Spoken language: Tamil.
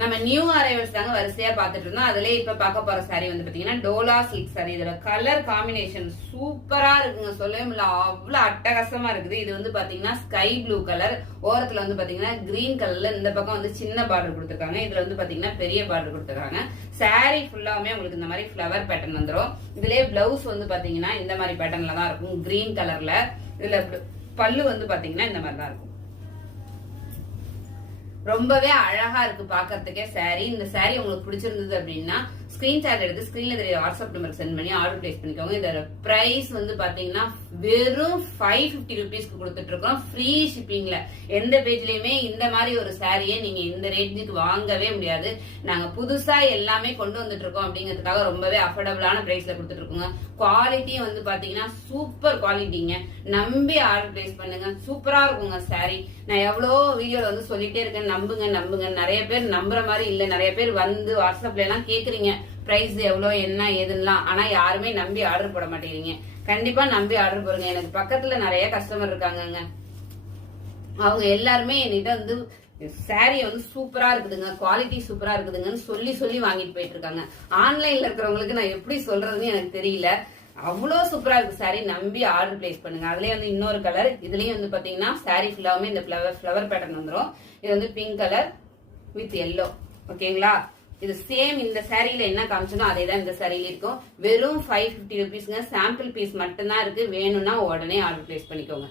நம்ம நியூ அரைவல்ஸ் தாங்க வரிசையா பாத்துட்டு இருந்தோம். அதுலயே இப்ப பார்க்க போற சாரி வந்து பாத்தீங்கன்னா டோலா சில்க் சாரி. இதோட கலர் காம்பினேஷன் சூப்பரா இருக்குங்க, சொல்லவே முடியல, அவ்வளவு அட்டகாசமா இருக்குது. இது வந்து பாத்தீங்கன்னா ஸ்கை ப்ளூ கலர், ஓரத்துல வந்து பாத்தீங்கன்னா கிரீன் கலர்ல இந்த பக்கம் வந்து சின்ன பார்டர் கொடுத்துருக்காங்க, இதுல வந்து பாத்தீங்கன்னா பெரிய பார்டர் கொடுத்துருக்காங்க. சாரி ஃபுல்லாவுமே உங்களுக்கு இந்த மாதிரி ஃபிளவர் பேட்டர்ன் வந்துடும். இதுலயே பிளவுஸ் வந்து பாத்தீங்கன்னா இந்த மாதிரி பேட்டர்ன்ல தான் இருக்கும், கிரீன் கலர்ல. இதுல பல்லு வந்து பாத்தீங்கன்னா இந்த மாதிரி தான் இருக்கும். ரொம்பவே அழகா இருக்கு பாக்கிறதுக்கே சாரி. இந்த சாரி உங்களுக்கு பிடிச்சிருந்தது அப்படின்னா ஸ்கிரீன்ஷாட் எடுத்து ஸ்கிரீன்ல தெரிய வாட்ஸ்அப் நம்பருக்கு சென்ட் பண்ணி ஆர்டர் பிளேஸ் பண்ணிக்கோங்க. இதோட பிரைஸ் வந்து பாத்தீங்கன்னா வெறும் 550 ருபீஸ்க்கு கொடுத்துட்டு இருக்கோம், ஃப்ரீ ஷிப்பிங்ல. எந்த பேஜ்லயுமே இந்த மாதிரி ஒரு சாரியை நீங்க இந்த ரேஞ்சுக்கு வாங்கவே முடியாது. நாங்க புதுசா எல்லாமே கொண்டு வந்துட்டு இருக்கோம் அப்படிங்கிறதுக்காக ரொம்பவே அஃபோர்டபுளான பிரைஸ்ல கொடுத்துட்டு இருக்கோங்க. குவாலிட்டியும் வந்து பாத்தீங்கன்னா சூப்பர் குவாலிட்டிங்க, நம்பி ஆர்டர் பிளேஸ் பண்ணுங்க, சூப்பரா இருக்குங்க சாரி. நான் எவ்வளோ வீடியோல வந்து சொல்லிட்டே இருக்கேன், நம்புங்க நம்புங்க. நிறைய பேர் நம்புற மாதிரி இல்ல, நிறைய பேர் வந்து வாட்ஸ்அப்ல எல்லாம் கேக்குறீங்க பிரைஸ் எவ்வளவு என்ன ஏதுன்னா, ஆனா யாருமே நம்பி ஆர்டர் போட மாட்டேங்கிறீங்க. கண்டிப்பா நம்பி ஆர்டர் போடுங்க. எனக்கு பக்கத்துல நிறைய கஸ்டமர் இருக்காங்க, அவங்க எல்லாருமே என்கிட்ட வந்து சாரி வந்து சூப்பரா இருக்குதுங்க, குவாலிட்டி சூப்பரா இருக்குதுங்கன்னு சொல்லி சொல்லி வாங்கிட்டு போயிட்டு இருக்காங்க. ஆன்லைன்ல இருக்கிறவங்களுக்கு நான் எப்படி சொல்றதுன்னு எனக்கு தெரியல, அவ்வளவு சூப்பரா இருக்கு சாரி. நம்பி ஆர்டர் பிளேஸ் பண்ணுங்க. அதுலயே வந்து இன்னொரு கலர், இதுலயும் வந்து பாத்தீங்கன்னா சாரி ஃபுல்லாவுமே இந்த ஃபிளவர் பேட்டர்ன் வந்துடும். இது வந்து பிங்க் கலர் வித் எல்லோ, ஓகேங்களா? இது சேம் இந்த சாரியில என்ன காமிச்சனோ அதே தான் இந்த சாரியில இருக்கும். வெறும் 550 ருபீஸ்ங்க. சாம்பிள் பீஸ் மட்டும்தான் இருக்கு, வேணும்னா உடனே ஆர்டர் பிளேஸ் பண்ணிக்கோங்க.